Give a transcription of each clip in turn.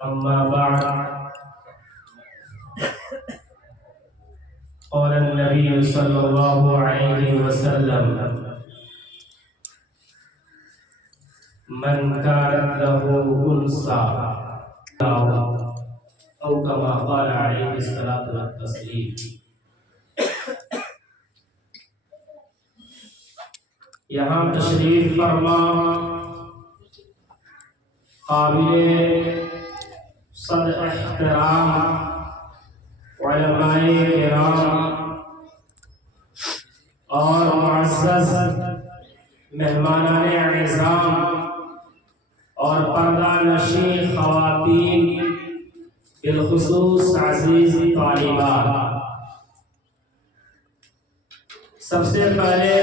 أما بعد قال النبي صلى الله عليه وسلم من كانت له أنثى أو كما قال عليه الصلاة والتسليم. یہاں تشریف فرما قابل صد احترام علماء کرام اور معزز مہمانان اعظام اور پردہ نشین خواتین، بالخصوص عزیز طالبات، سب سے پہلے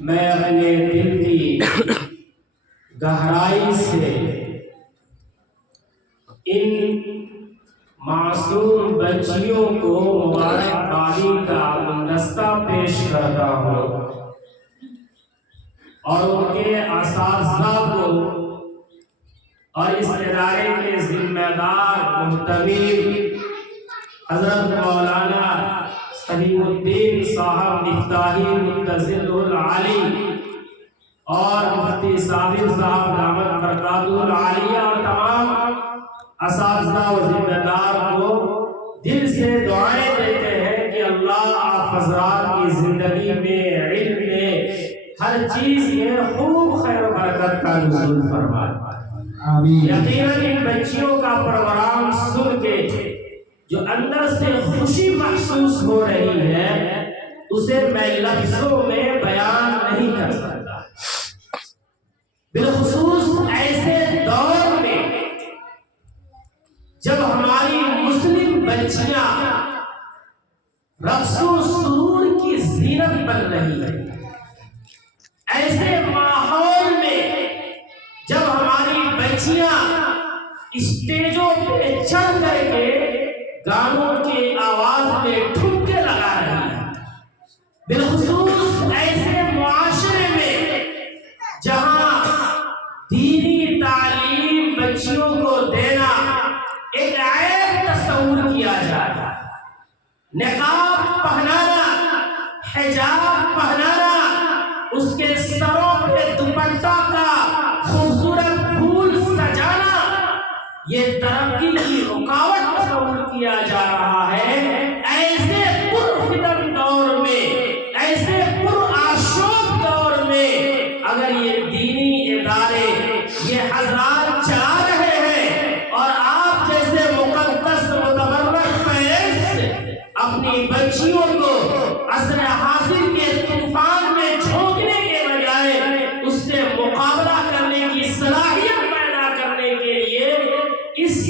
میں اپنے دل کی گہرائی سے ان معصوم بچیوں کو مبارکبادی کا گلدستہ پیش کرتا ہوں اور ان کے اساتذہ کو اور اس ادارے کے ذمہ دار محتمین حضرت مولانا صحیح الدین صاحب مفتاحی متزل العالی اور مفتی صابر صاحب دامت برکاتہ العالیہ اور تمام اساتذہ و ذمہ دار کو دل سے دعائیں دیتے ہیں کہ اللہ آپ حضرات کی زندگی میں، علم میں، ہر چیز میں خوب خیر و برکت کا نزول فرمائے. یقیناً ان بچیوں کا پروگرام سن کے جو اندر سے خوشی محسوس ہو رہی ہے اسے میں لفظوں میں بیان نہیں کر سکتا. بالخصوص ایسے دور میں جب ہماری مسلم بچیاں رقص و سرور کی زینت بن رہی ہے، ایسے ماحول میں جب ہماری بچیاں اسٹیجوں پہ چڑھ کر کے گانوں کی آواز میں ٹھمکے لگا رہی ہیں، بالخصوص ایسے معاشرے میں جہاں دینی تعلیم بچیوں کو دینا ایک عیب تصور کیا جائے، نقاب پہنانا، حجاب پہنانا، اس کے سروں پہ دوپٹہ کا خوبصورت پھول سجانا یہ ترقی کی رکاوٹ تصور کیا جا رہا ہے. ایسے پرفتن دور میں، ایسے پرآشوب دور میں اگر یہ دینی ادارے یہ حضرات چلا رہے ہیں اور آپ جیسے مقدس متبرک پیرنٹس اپنی بچیوں کو عصر حاضر کے طوفان میں جھونکنے کے بجائے اس سے مقابلہ کرنے کی صلاحیت پیدا کرنے کے لیے اس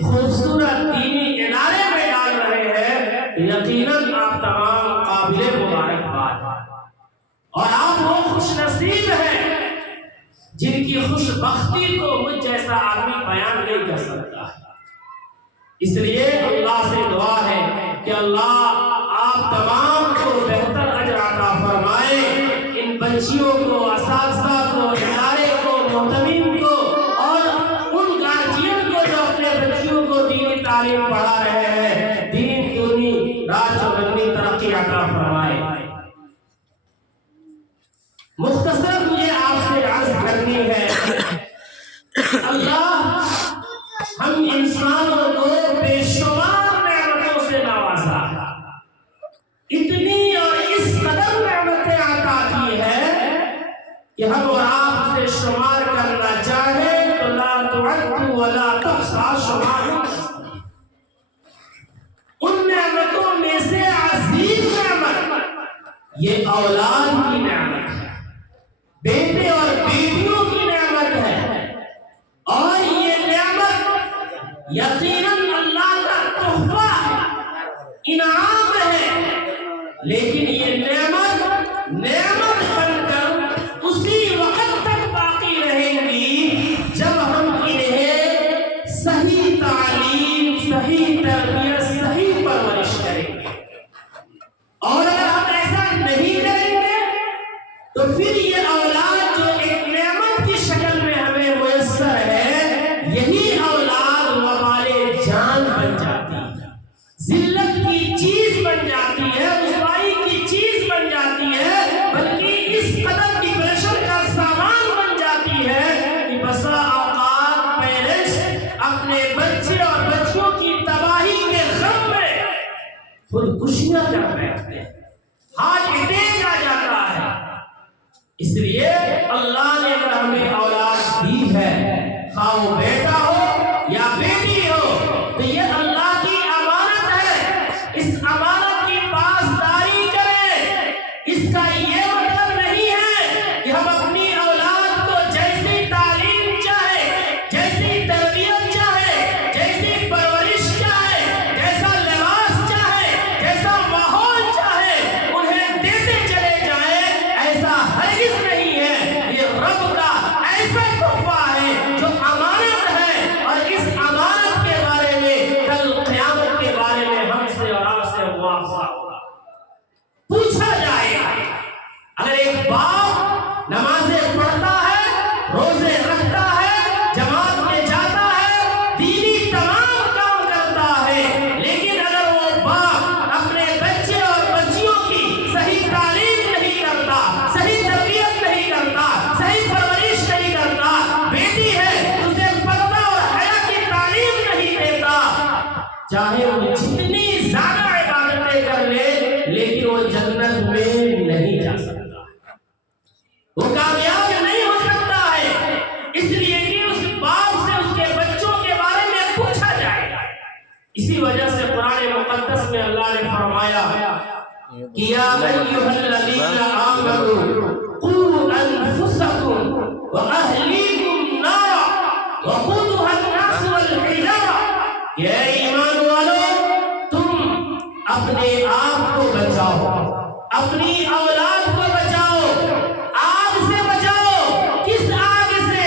خوبصورت دینی ادارے میں ڈال رہے ہیں، یقیناً آپ تمام قابل مبارکباد اور آپ وہ خوش نصیب ہیں جن کی خوش بختی کو مجھ جیسا آدمی بیان نہیں کر سکتا ہے. اس لیے اللہ سے دعا ہے کہ اللہ آپ تمام کو بہتر اجر عطا فرمائے. ان بچیوں کو، اساتذہ کو، ادارے کو، محتمین کو اور ان گارجین کو جو اپنے بچیوں کو دینی تعلیم پڑھا رہے ہیں، دین دنی رات چوگنی ترقی عطا فرمائے. مختصر مجھے آپ سے عرض کرنی ہے، اللہ ہم انسانوں کو بے شمار نعمتوں سے نوازا ہے، اتنی اور اس قدر نعمتیں عطا کی ہے کہ ہم اور آپ سے شمار کرنا چاہیں تو لا تعد ولا تحصى شمار نہیں کر سکتے. ان نعمتوں میں سے عظیم نعمت یہ اولاد کی نعمت ہے، بیٹے اور بیٹیوں کی نعمت ہے، اور یہ نعمت یقیناً اللہ کا تحفہ ہے، انعام ہے، لیکن یہ نعمت بن کر اسی وقت تک باقی رہیں گی جب ہم انہیں صحیح تعلیم، صحیح تربیت، صحیح پرورش کریں گے. اور اگر ہم ایسا نہیں کریں گے خودکشیاں کر بیٹھتے ہیں، ہارٹ اٹیک آ جاتا ہے۔ اس لیے اللہ نے اگر ہمیں اولاد دی ہے، خواہ وہ بیٹا ہو یا بیٹی ہو، تو یہ اللہ کی امانت ہے، اس امانت کی پاسداری کریں۔ اس کا یہ مطلب نہیں ہے کہ ہم اپنی اولاد کو جیسی تعلیم چاہے، جیسی تربیت چاہے، جیسی پرورش چاہے، جیسا لباس چاہے، جیسا ماحول چاہے، انہیں دیتے چلے جائیں۔ ایسا ہرگز نہیں ہے، یہ رب کا ایسا تحفہ ہے جو امانت ہے، اور اس امانت کے بارے میں کل قیامت کے بارے میں ہم سے اور آپ سے معاوضہ ہوگا، پوچھا جائے گا۔ اگر ایک باپ نمازیں پڑھتا ہے، روزے رکھتا ہے، جماعت میں جاتا ہے، دینی تمام کام کرتا ہے، لیکن اگر وہ باپ اپنے بچے اور بچیوں کی صحیح تعلیم نہیں کرتا، صحیح تربیت نہیں کرتا، صحیح پرورش نہیں کرتا، بیٹی ہے اسے پردہ اور حیا کی تعلیم نہیں دیتا، چاہے وہ جتنی زیادہ عبادتیں کر لے لیکن وہ جنت میں نہیں جا سکتا، وہ کامیاب نہیں ہو سکتا ہے، اس لیے کہ اس باپ سے اس کے بچوں کے بارے میں پوچھا جائے گا۔ اسی وجہ سے قرآن مقدس میں اللہ نے فرمایا کہ یا ایھا الذین آمنوا قوا انفسکم واہلیکم نارا وقودها الناس والحجارہ، کہ اے ایمان والو تم اپنے آپ کو بچاؤ، اپنی اولاد کو بچاؤ، آگ سے بچاؤ۔ کس آگ سے؟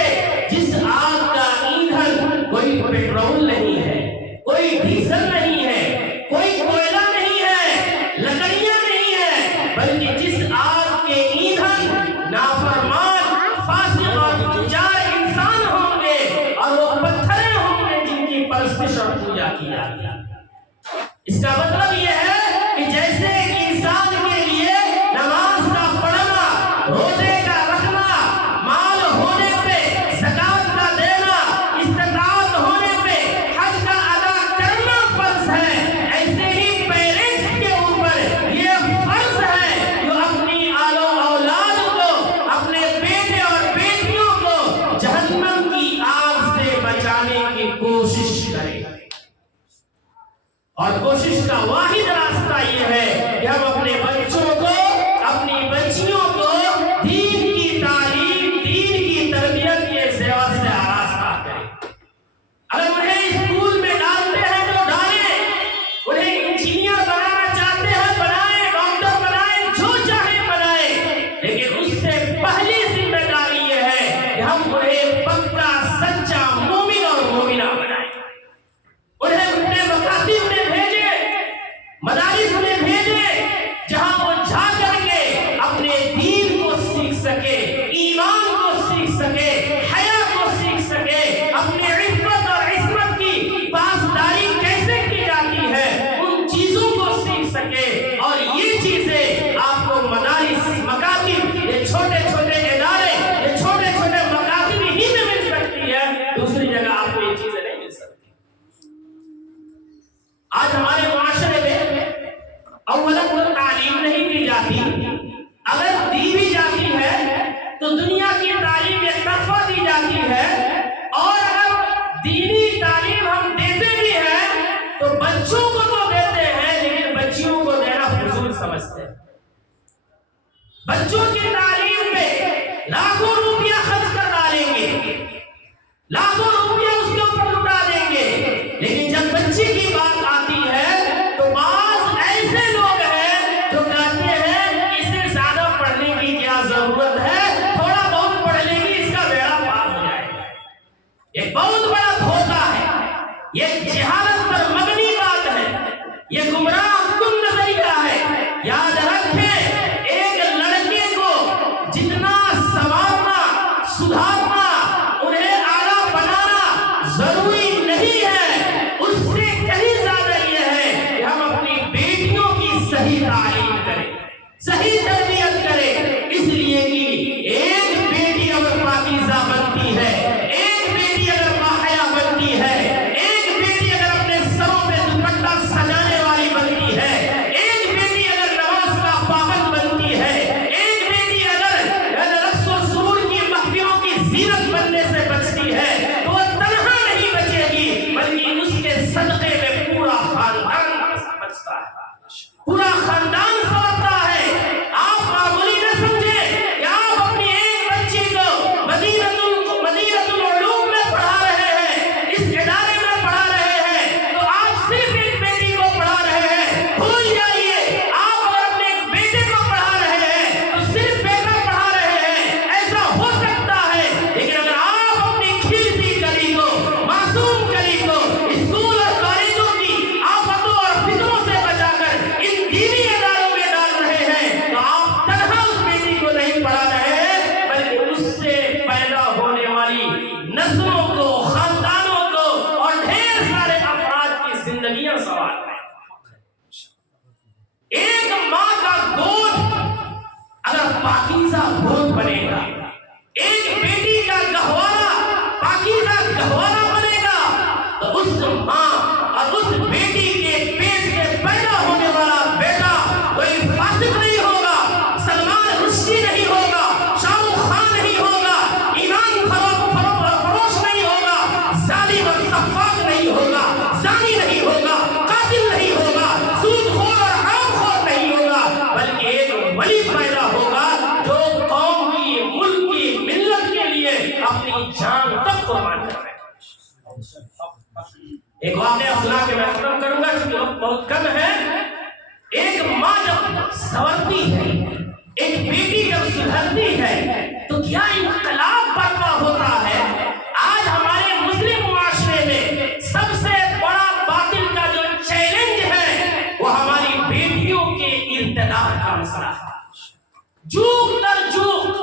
جس آگ کا ایندھن کوئی پیٹرول نہیں ہے، کوئی ڈیزل نہیں ہے، کوئی کوئلہ نہیں ہے، لکڑیاں نہیں ہے، بلکہ جس آگ کے ایندھن نافرمان، فاسق اور فجار انسان ہوں گے، اور وہ پتھریں ہوں گے جن کی پرستش اور پوجا کی جاتی ہے۔ اس کا مطلب یہ ہے کہ جیسے ایک انسان کے لیے نماز کا پڑھنا، روزے کا رکھنا، مال ہونے پہ زکوٰۃ کا دینا، استطاعت ہونے پہ حج کا ادا کرنا فرض ہے، ایسے ہی پیرنٹس کے اوپر یہ فرض ہے جو اپنی اولاد کو، اپنے بیٹے اور بیٹیوں کو جہنم کی آگ سے بچانے کی کوشش کرے، اور کوشش کا واحد راستہ یہ ہے کہ ہم اپنے بچوں کو، اپنی بچیوں کو دین کی تعلیم، دین کی تربیت کے زیور سے آراستہ کریں۔ اگر انہیں اسکول میں ڈالتے ہیں تو ڈالیں، انہیں انجینئر بنانا چاہتے ہیں بنائیں، ڈاکٹر بنائیں، جو چاہیں بنائیں، لیکن اس سے پہلی ذمہ داری یہ ہے کہ ہم انہیں پکا سچا مومن اور مومنہ بنائیں، انہیں اپنے مکاتب میں بھیجیں، مدارس میں بھیجیں، جہاں وہ جا کر کے اپنے دین کو سیکھ سکے، ایمان کو سیکھ سکے، حیا کو سیکھ سکے، اپنے عفت اور عصمت کی پاسداری کیسے کی جاتی ہے ان چیزوں کو سیکھ سکے۔ اور یہ چیزیں آپ کو مدارس، مکاتب، یہ چھوٹے چھوٹے ادارے، یہ چھوٹے چھوٹے مکاتب ہی میں مل سکتی ہے، دوسری جگہ آپ کو یہ چیزیں نہیں مل سکتی۔ آج ہمارے معاشرے میں اولاً تو تعلیم نہیں دی جاتی، اگر دی بھی جاتی ہے تو دنیا کی تعلیم ایک طرفہ دی جاتی ہے، اور اگر دینی تعلیم ہم دیتے بھی ہیں تو بچوں کو تو دیتے ہیں لیکن بچیوں کو دینا فضول سمجھتے ہیں۔ بچوں کی تعلیم پہ لاکھوں روپیہ خرچ کر ڈالیں گے، لاکھوں روپیہ اس کے اوپر لٹا دیں گے، لیکن جب بچی کی بات آتی ہے تو بعض ایسے لوگ ہیں جو کہتے ہیں کہ اسے زیادہ پڑھنے کی کیا ضرورت ہے، تھوڑا بہت پڑھ لے گی اس کا بیڑا پار ہو جائے گا۔ ایک بہت بڑا دھوکہ ہے، یہ جہالت پر مبنی بات ہے، یہ گمراہ کن نظریہ ہے۔ یاد رکھیں، ایک لڑکے کو جتنا سنوارنا، سدھارنا، انہیں اعلیٰ بنانا ضروری نہیں ہے، اس سے کہیں زیادہ یہ ہے کہ ہم اپنی بیٹیوں کی صحیح تعلیم کریں، صحیح تربیت کریں، اس لیے کہ ایک بیٹی اگر پاکیزہ بنتی ہے، ایک بیٹی اگر باحیا بنتی ہے، ایک بیٹی اگر اپنے سروں پہ دوپٹہ سجانے والی بنتی ہے، ایک ایک واقعہ سنا کے میں ختم کروں گا کیونکہ وقت بہت کم ہے. ایک ماں جب سنورتی ہے، ایک بیٹی جب سدھرتی ہے تو کیا انقلاب برپا ہوتا ہے. آج ہمارے مسلم معاشرے میں سب سے بڑا باطل کا جو چیلنج ہے وہ ہماری بیٹیوں کے ارتداد کا مسئلہ ہے. جوک در جوک،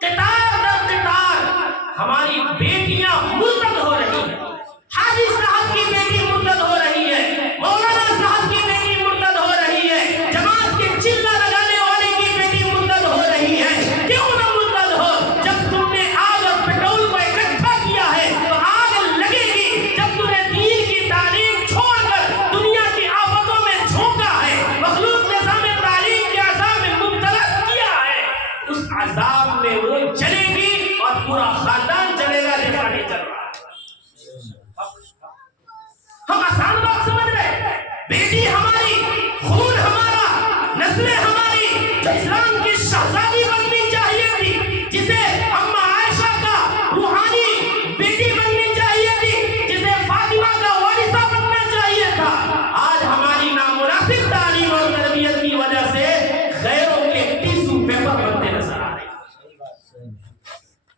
قطار در قطار ہماری بیٹیاں مرتد ہو رہی ہیں. حاجی صاحب کی بیٹی مرتد ہو رہی ہے، مولانا صاحب کی بیٹی مرتد ہو رہی ہے، جماعت کے چلہ لگانے والے کی بیٹی مرتد ہو رہی ہے. کیوں نہ مرتد ہو؟ جب تم نے آگ اور پیٹرول کو اکٹھا کیا ہے تو آگ لگے گی. جب تم نے دین کی تعلیم چھوڑ کر دنیا کی آفتوں میں جھونکا ہے، مخلوق کے سامنے تعلیم کے عذاب میں مبتلا کیا ہے، اس عذاب میں وہ چلے گی اور پورا خاندان چلے گا جیسا کہ چل رہا ہے. ہم آسان بات سمجھ رہے، بیٹی ہماری، خون ہمارا، نسلیں ہماری، جو اسلام کی شہزادی بننی چاہیے تھی، جسے اما عائشہ کا روحانی بیٹی بننی چاہیے تھی، جسے فاطمہ کا وارثہ بننا چاہیے تھا، آج ہماری نامناسب تعلیم اور تربیت کی وجہ سے غیروں کے ٹیشو پیپر بنتے نظر آ رہے ہیں.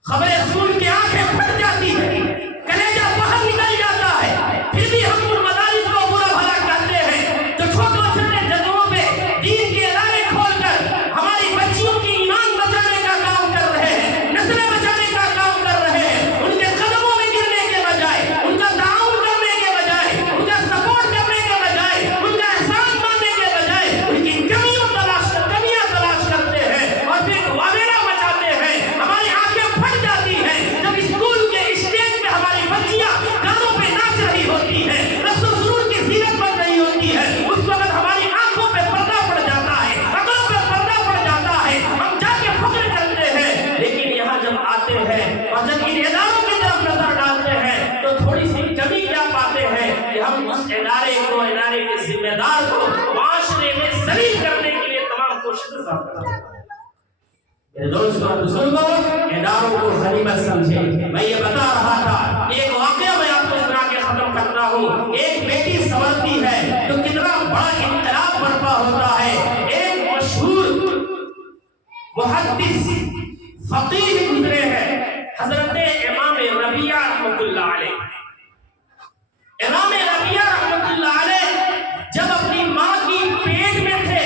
خبریں سن کے آنکھیں پھٹ جاتی ہیں، کلیجہ باہر نکل جاتا ہے. پھر بھی ہم ان مدارس کو برا بھلا کہتے ہیں جو چھوٹے چھوٹے جگہوں پہ دین کے ادارے کھول کر ہماری بچیوں کی ایمان بچانے کا کام کر رہے ہیں، نسلیں بچانے کا کام کر رہے ہیں. ان کے قدموں میں گرنے کے بجائے، ان کا تعاون کرنے کے بجائے، ان کا سپورٹ کرنے کے بجائے، ان کا احسان ماننے کے بجائے ان کی کمیاں تلاش کرتے ہیں اور پھر وغیرہ بچاتے ہیں. ہماری آنکھیں پھٹ جاتی ہیں جب اسکول کے اسٹیج پہ ہماری بچیاں گانوں پہ ناچ رہی ہوتی ہے، رقص و سرور کی زینت بن رہی ہوتی ہے. اس وقت ہماری آنکھوں پہ پردہ پڑ جاتا ہے، عقلوں پہ پردہ پڑ جاتا ہے، ہم جا کے فخر کرتے ہیں. لیکن یہاں جب آتے ہیں اور جب ان اداروں کی طرف نظر ڈالتے ہیں تو تھوڑی سی کمی کیا پاتے ہیں کہ ہم اس ادارے کے ذمہ دار کو معاشرے میں ذلیل کرنے کے لیے تمام کوششیں کرتے ہیں. میرے دوستوں اور بزرگوں، اداروں کو غنیمت سمجھے. میں یہ بتا رہا تھا، ایک واقعہ میں آپ کو سنا کے ختم کرتا ہوں. ایک بیٹی سنورتی ہے تو کتنا بڑا انقلاب برپا ہوتا ہے. ایک مشہور محدث فقیہ گزرے ہیں، حضرت امام ربیعہ رحمۃ اللہ علیہ. امام ربیعہ رحمۃ اللہ علیہ جب اپنی ماں کی پیٹ میں تھے،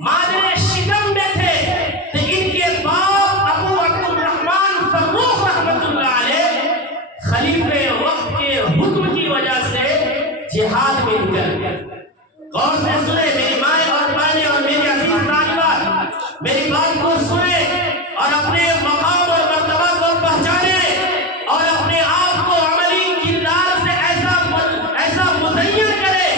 مادر شکم میں تھے، تو ان کے باپ ابو عبد الرحمن فروخ رحمۃ اللہ علیہ خلیفہ وقت کے حکم کی وجہ سے جہاد میں نکل گئے. غور سے سنیں میری مائیں اور بہنیں اور میری عزیز طالبات، میری بات کو سنیں اور اپنے مقام اور مرتبہ کو پہچانیں اور اپنے آپ کو عملی کردار سے ایسا مزین کریں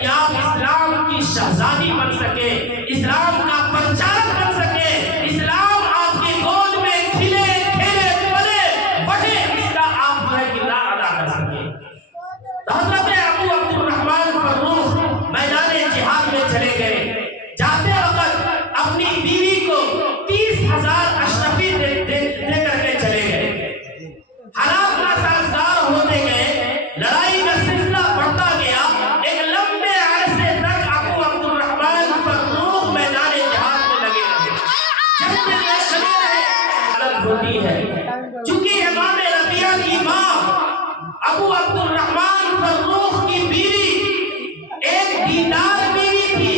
کہ آپ اسلام کی شہزادی بن سکیں، اسلام کا پرچارک بن سکیں، اسلام آپ کی گود میں کھلے کھیلے پلے بڑھے، اس کا آپ جو ہے کردار ادا کر سکیں. حضرت ابو عبد الرحمن فروخ میدان جہاد میں چلے گئے. جاتے وقت اپنی بیوی کو 30,000 اشرفی دے کر کے چلے گئے. حالات ناسازگار ہوتے گئے، لڑائی کا سلسلہ بڑھتا گیا. ایک لمبے عرصے تک ابو عبد الرحمن فروخ میدان جہاد میں لگے رہے. جب میں یہ لگے رہے حالت ہوتی ہے، چونکہ امام ربیعہ کی ماں ابو عبد الرحمن فروخ کی بیوی ایک دیندار بیوی تھی،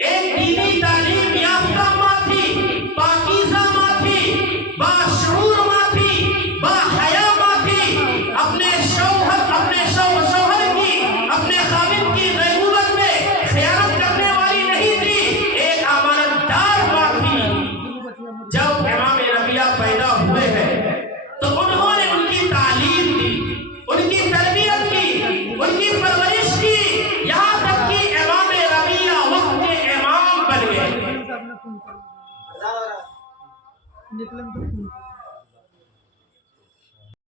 ایک دینی تعلیم یافتہ ماں تھی، پاکیزہ ماں تھی، باشعور ماں تھی، باحیا ماں تھی. اپنے شوہر کی، اپنے خاوند کی غیبوبت میں خیانت کرنے والی نہیں تھی، ایک امانت دار ماں تھی. جب امام ربیعہ پیدا ہوئے ہیں تو انہوں نے ان کی تعلیم دی، ان کی تربیت کی، ان کی پرورش کی، یہاں تک کہ امام ربیعہ وقت کے امام بن گئے.